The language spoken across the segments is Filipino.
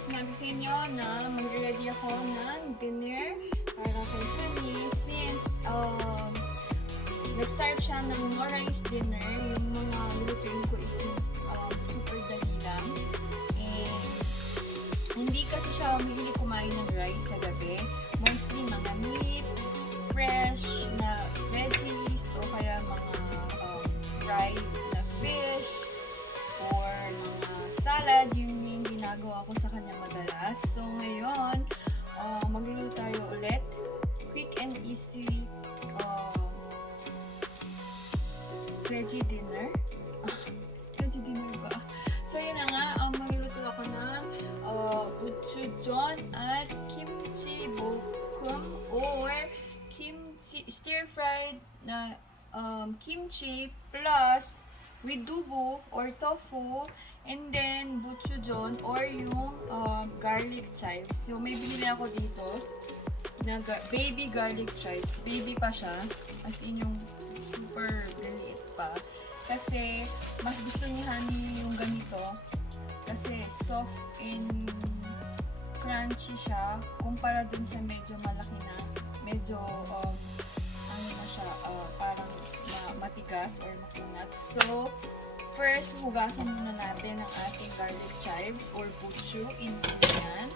sinabi sa inyo na mag-ready ako ng dinner para kay Honey since nag-start siya ng no rice dinner. Yung mga lutuin ko is super dali lang. And hindi kasi siya mahilig kumain ng rice sa gabi. Mostly mga meat, fresh na veggies, o kaya mga fried na fish, or mga salad. Yun yung ginagawa ko sa kanya madalas. So ngayon, magluluto tayo ulit. Quick and easy veggie dinner. Veggie dinner ba? So yun na nga, magluluto ako ng gochujang at kimchi bokum or kimchi stir-fried na kimchi plus with dubu or tofu, and then gochujang or yung garlic chives. So may binili ako dito na baby garlic chives. Baby pa siya, as in yung super liit pa. Kasi mas gusto ni Honey yung ganito kasi soft and crunchy siya kumpara dun sa medyo malaki na medyo ano na siya, parang matigas or makunat. So first, hugasan muna natin ang ating garlic chives or gochu in yan.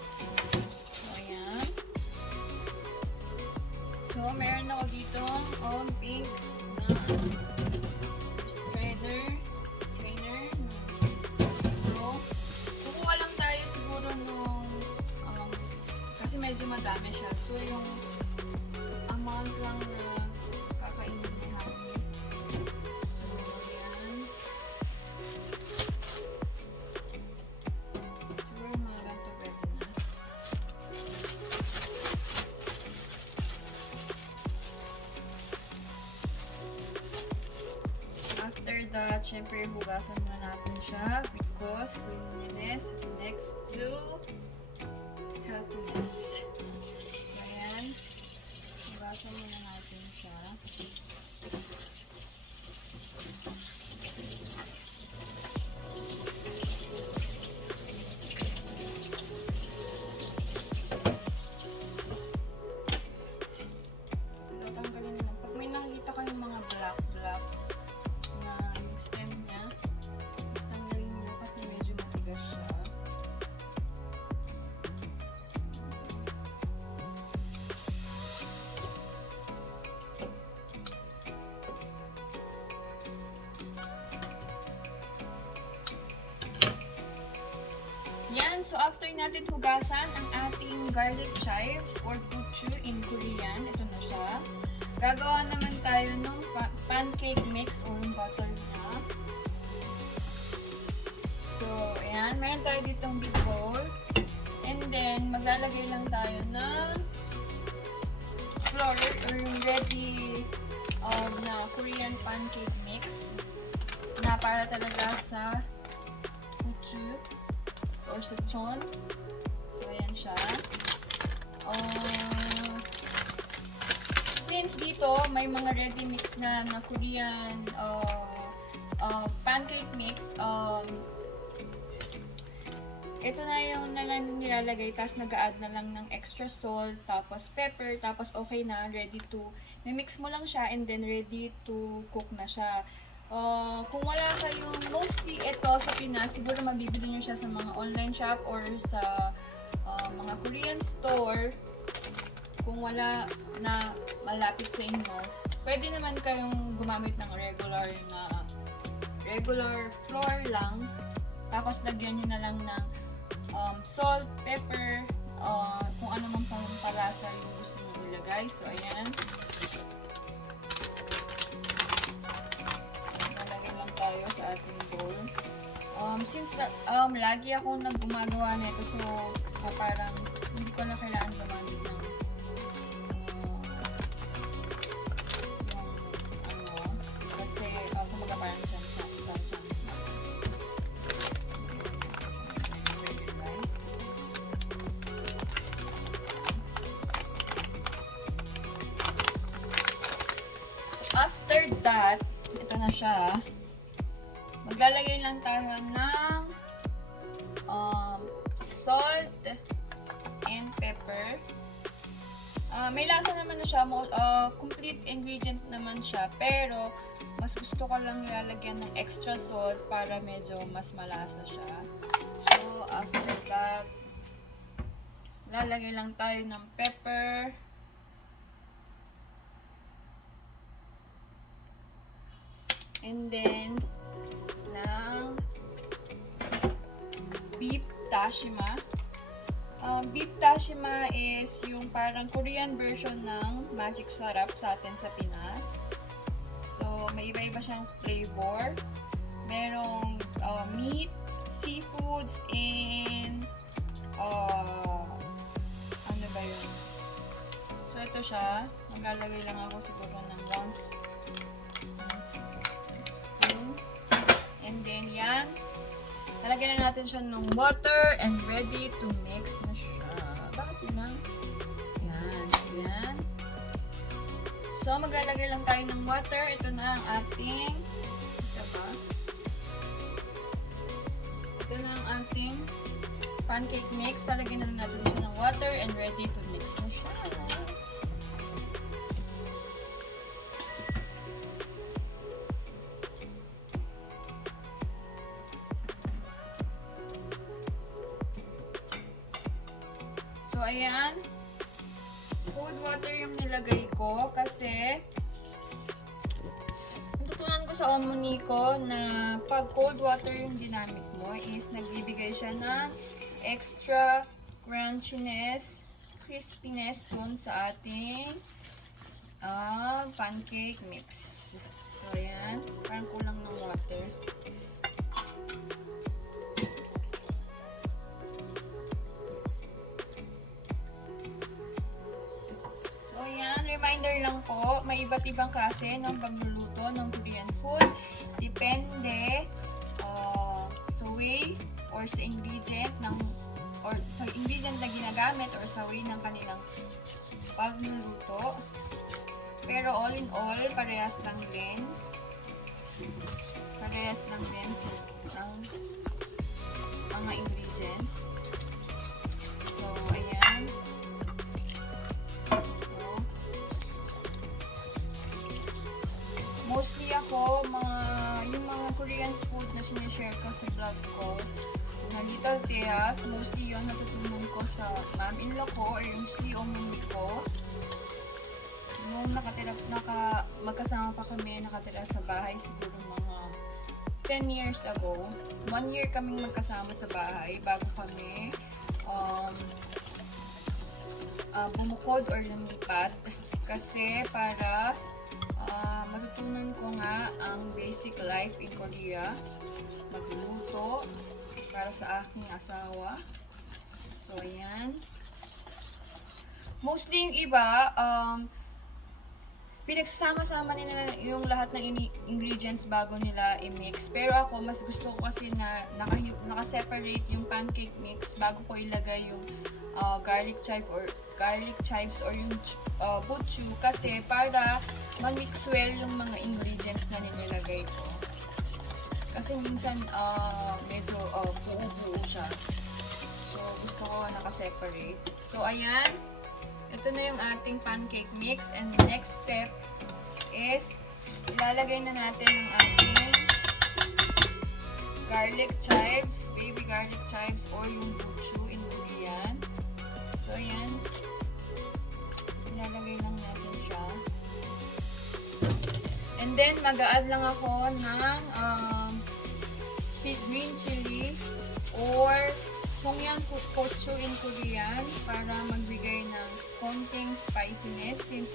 So ayan. So meron ako dito pink na strainer. So kukuha lang tayo siguro nung kasi medyo madami siya. So yung amount lang na kakainin ni Honey. So yan. Siguro mga ganito pwede na. After that, syempre hugasan na natin siya because cleanliness is next to healthiness. So, ayan. Hugasan muna natin siya. Tatanggalin lang. Pag may nakikita kayong mga black na yung stem niya, mas tanggalin nyo kasi medyo matigas siya. Yan, so after natin hugasan ang ating garlic chives or gochu in Korean, ito na siya. Gagawa naman tayo ng pancake mix or yung butter niya. So, ayan, meron tayo ditong big bowl. And then, maglalagay lang tayo ng flour or yung ready na Korean pancake mix na para talaga sa gochu or sa chon. So, ayan siya. Since dito, may mga ready mix na Korean pancake mix, ito na yung nilalagay, tapos nag-a-add na lang ng extra salt, tapos pepper, tapos okay na, ready to, mimix mo lang siya and then ready to cook na siya. Kung wala kayong, mostly ito sa Pinas, siguro mabibili nyo siya sa mga online shop or sa mga Korean store. Kung wala na malapit sa inyo, pwede naman kayong gumamit ng regular flour lang, tapos lagyan nyo na lang ng salt, pepper, kung ano man pampalasa yung gusto nyo nilagay. So ayan, tayo sa ating bowl. Since lagi ako gumagawa nito, so parang hindi ko na kailangan gumamit ng kasi kumaga parang chance. So after that, ito na siya. Maglalagay lang tayo ng salt May lasa naman na siya, complete ingredient naman siya, pero mas gusto ko lang lalagyan ng extra salt para medyo mas malasa siya. So, after that, lalagay lang tayo ng pepper. And then, ng beef tashima. Beef tashima is yung parang Korean version ng magic sarap sa atin sa Pinas. So, may iba-iba siyang flavor. Merong meat, seafoods, and ano ba yun? So, ito siya. Maglalagay lang ako siguro ng one spoon. And then, yan. Lalagyan na natin siya ng water and ready to mix na siya. Bakit yun lang? Yan. Yan. So, maglalagay lang tayo ng water. Ito na ang ating, ito na ang ating pancake mix. Lalagyan na natin ng water and ready to mix na siya. So, ayan. Cold water yung nilagay ko kasi natutunan ko sa Omni ko na pag cold water yung ginamit mo is nagbibigay siya ng extra crunchiness, crispiness dun sa ating pancake mix. So, ayan. Parang kulang ng water. Reminder lang po, may iba't ibang klase ng pagluluto ng Korean food. Depende sa way or sa ingredient na ginagamit or sa way ng kanilang pagluluto. Pero all in all, parehas lang din. Parehas lang din ang mga ingredients. So, ayan. Mostly ako, yung mga Korean food na sinishare ko sa vlog ko, na LittleTeya's, mostly yun natutunan ko sa mom-in-law ko or yung Omni ko. Nung magkasama pa kami, nakatira sa bahay siguro mga 10 years ago. 1 year kaming magkasama sa bahay bago kami bumukod or lumipat. Kasi para matutunan ko nga ang basic life in Korea, magluto para sa aking asawa. So, ayan. Mostly yung iba, pinagsama-sama nila yung lahat ng ingredients bago nila i-mix. Pero ako, mas gusto ko kasi na naka-separate yung pancake mix bago ko ilagay yung garlic chives or yung butchu kasi para ma-mix well yung mga ingredients na nilalagay ko. Kasi minsan medyo buo-buo siya. So gusto ko naka-separate. So ayan, ito na yung ating pancake mix and next step is ilalagay na natin ang ating garlic chives, baby garlic chives or yung butchu in Korean. So, ayan. Ilalagay lang natin siya. And then, mag-a-add lang ako ng green chili or Pyongyang gochu in Korean para magbigay ng konting spiciness since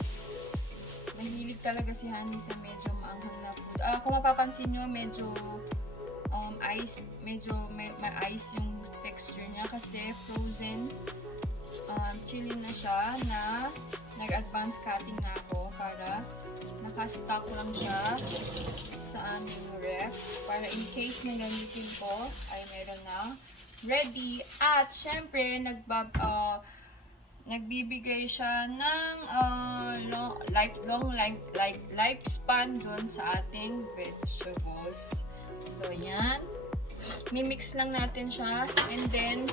mahilig talaga si Honey sa medyo maanghang na food. Kung mapapansin nyo, medyo may ice yung texture niya kasi frozen chili na siya na nag-advance cutting na ako para naka-stock lang siya sa aming ref para in case na gamitin ko ay meron na ready. At syempre nagbibigay siya ng long lifespan dun sa ating vegetables. So yan, mimix lang natin siya and then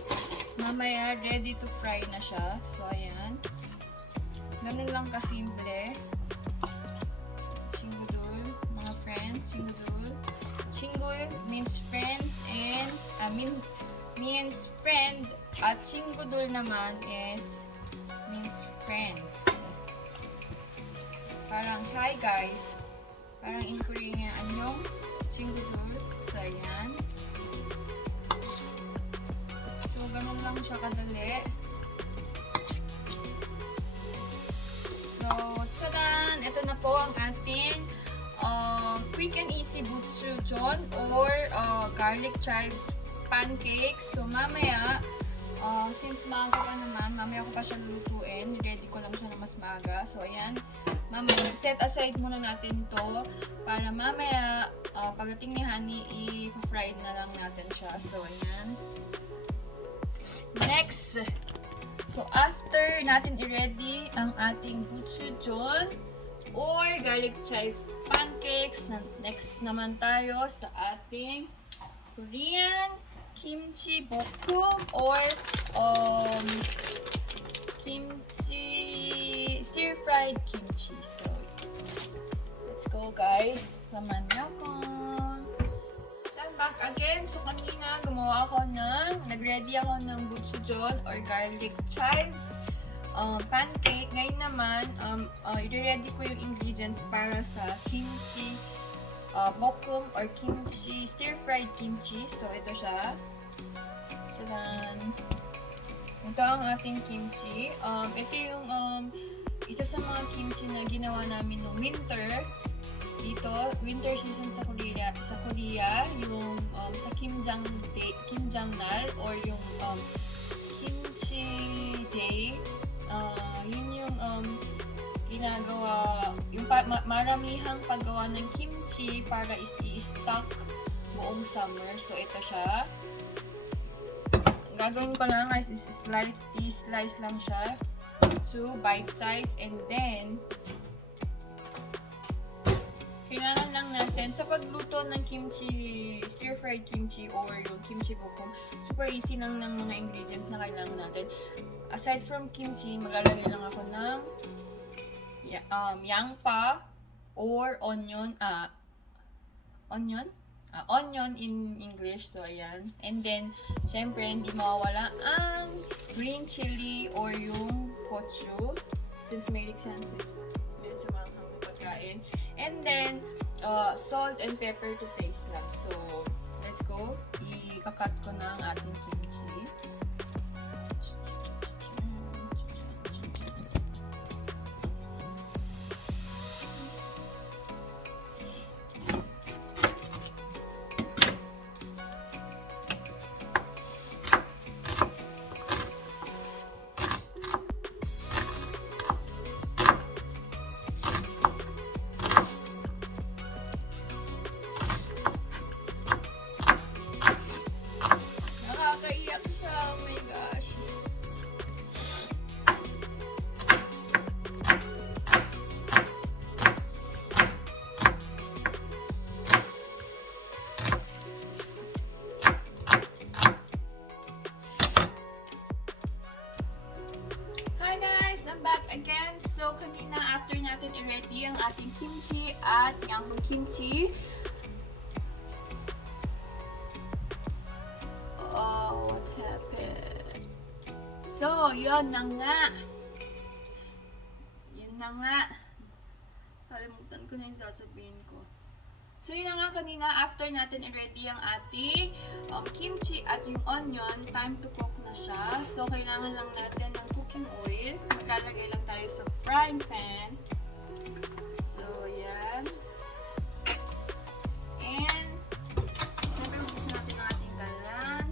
mamaya ready to fry na siya. So ayan, Ganun lang kasimple. Chinggudul, mga friends, chinggudul. Chinggul means friends and means friend at chinggudul naman means friends. Parang hi guys. Parang in Korean anyong chinggudul. So ayan. So ganun lang siya kadali. So tadaan! Ito na po ang ating quick and easy butsujeon or garlic chives pancakes. So mamaya, since maaga pa naman, mamaya ko pa siya lulutuin. Ready ko lang siya na mas maaga. So ayan, mamaya set aside muna natin to para mamaya pagdating ni Honey, i-fry na lang natin siya. So ayan. Next, so after natin i-ready ang ating butsujeon or garlic chive pancakes, next naman tayo sa ating Korean kimchi bokum or kimchi, stir-fried kimchi. So, let's go guys. Lamanyo ko. So, I'm back again. So, kanina gumawa ako nag-ready ako ng butsujeon or garlic chives pancake. Ngayon naman, i-ready ko yung ingredients para sa kimchi bokum or kimchi, stir-fried kimchi. So, ito siya. So, then, ito ang ating kimchi. Ito yung isa sa mga kimchi na ginawa namin noong winter. Dito, winter season sa Korea, yung sa Kimjangnal or yung kimchi day. Yun yung ginagawa, yung maramihang paggawa ng kimchi para i-stock buong summer. So, ito siya. Gagawin ko lang guys is i-slice lang siya to bite size, and then kailangan lang natin sa pagluto ng kimchi, stir-fried kimchi or yung kimchi bokum, super easy lang ng mga ingredients na kailangan natin. Aside from kimchi, maglalagay lang ako ng yangpa or onion, onion in English. So, ayan. And then, syempre, hindi mawawala ang green chili or yung gochu. Since may sis, medyo maanghang na pagkain. And then, salt and pepper to taste lang. So, let's go. I-cut ko na ang ating kimchi. Again, so kanina after natin i-ready ang ating kimchi at yung kimchi, what happened? So, yun na nga. Kalimutan ko na yung sasabihin ko. So, yun na nga, kanina after natin i-ready ang ating kimchi at yung onion, time to cook na siya. So, kailangan lang natin ng cooking oil. Maglalagay lang tayo sa frying pan. So, yan. And, syempre, bubuksan natin ang ating galan.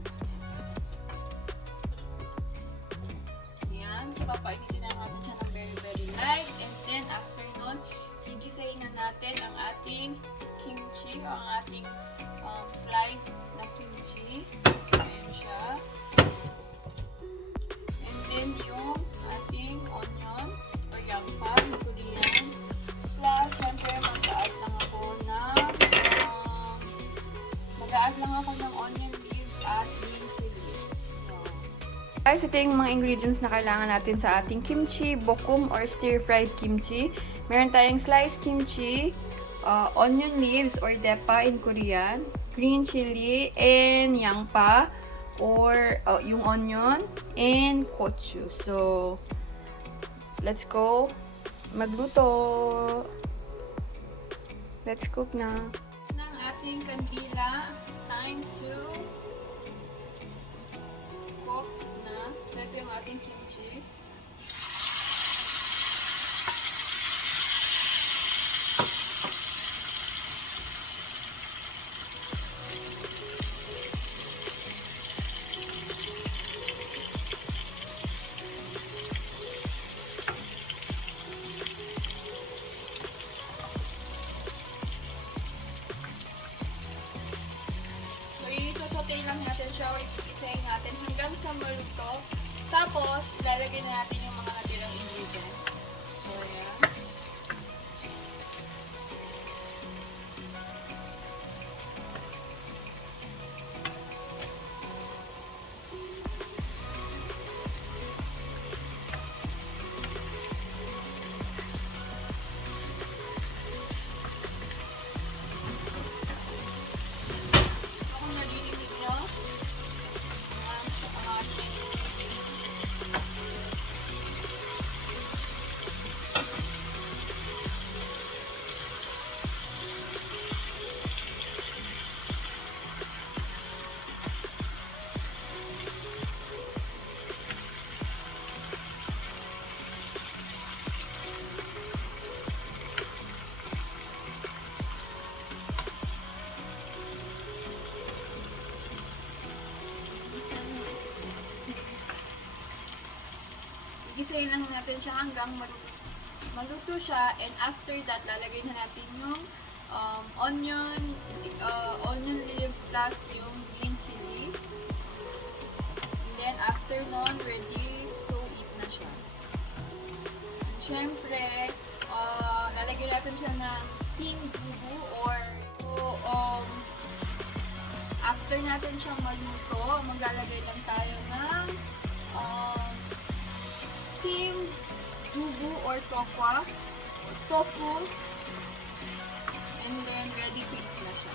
Yan. So, papainitin na natin siya ng very, very light. And then, after nun, gigisayin na natin ang ating kimchi o ang ating slice na kimchi. Ayan siya. And then, yung ating onion or yangpa na Korean. Plus, syempre, mag-add lang ako ng onion leaves at green chili. So, Guys, ito yung mga ingredients na kailangan natin sa ating kimchi, bokum or stir-fried kimchi. Meron tayong sliced kimchi, onion leaves or depa in Korean, green chili, and yangpa or yung onion, and gochu. So, let's go magluto. Let's cook na. Ng ating kandila, time to cook na. So, ito yung ating kimchi. Isasaute lang natin siya o iisayin natin hanggang sa maluto. Tapos, ilalagay na natin yung mga natirang ingredients. So, ayan. Igisayin lang natin siya hanggang maluto siya, and after that, lalagay na natin yung onion leaves plus yung green chili. And then, after nun, ready to eat na siya. And syempre, lalagay natin siya ng steamed bubu or after natin siyang maluto, maglalagay lang tayo ng steamed dubu or tofu, and then ready to eat na siya.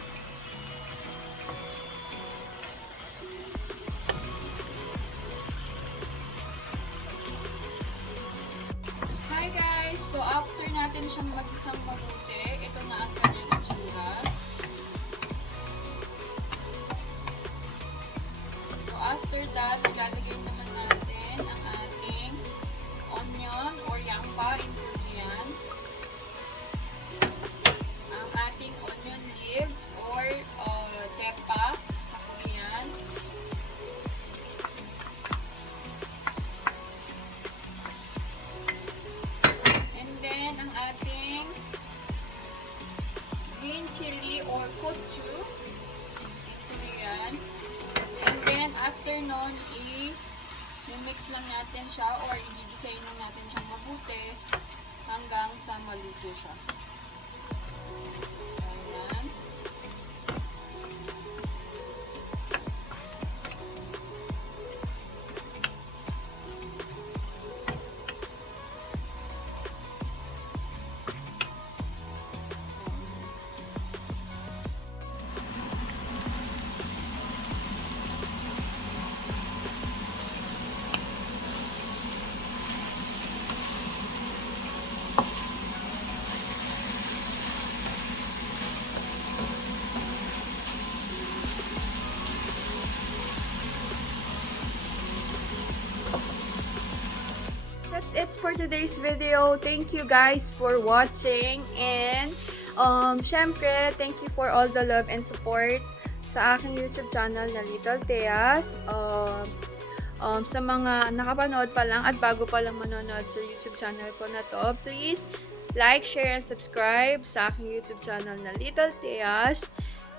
Hi guys! So after natin siyang mag-isang mabuti, ito na ang kanyang itsura. So after that, ilalagay naman natin ang ating onion or yangpa in Korean, ang ating onion leaves or tepa sa Korean, and then ang ating green chili or gochu in Korean, and then after nun, i-mix lang natin siya or i-design lang natin siyang mabuti hanggang sa maluto siya. Ayan. That's it for today's video. Thank you guys for watching, and syempre, thank you for all the love and support sa aking YouTube channel na LittleTeya's. Sa mga nakapanood pa lang at bago pa lang manonood sa YouTube channel ko na to, please like, share, and subscribe sa aking YouTube channel na LittleTeya's.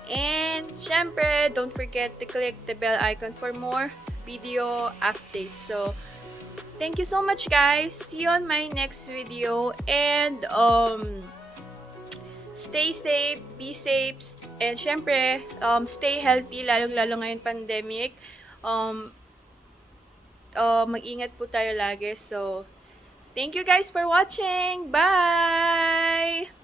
And syempre, don't forget to click the bell icon for more video updates. So, thank you so much guys. See you on my next video, and stay safe, be safe, and syempre, stay healthy, lalong-lalo ngayon pandemic. mag-ingat po tayo lagi. So, thank you guys for watching. Bye!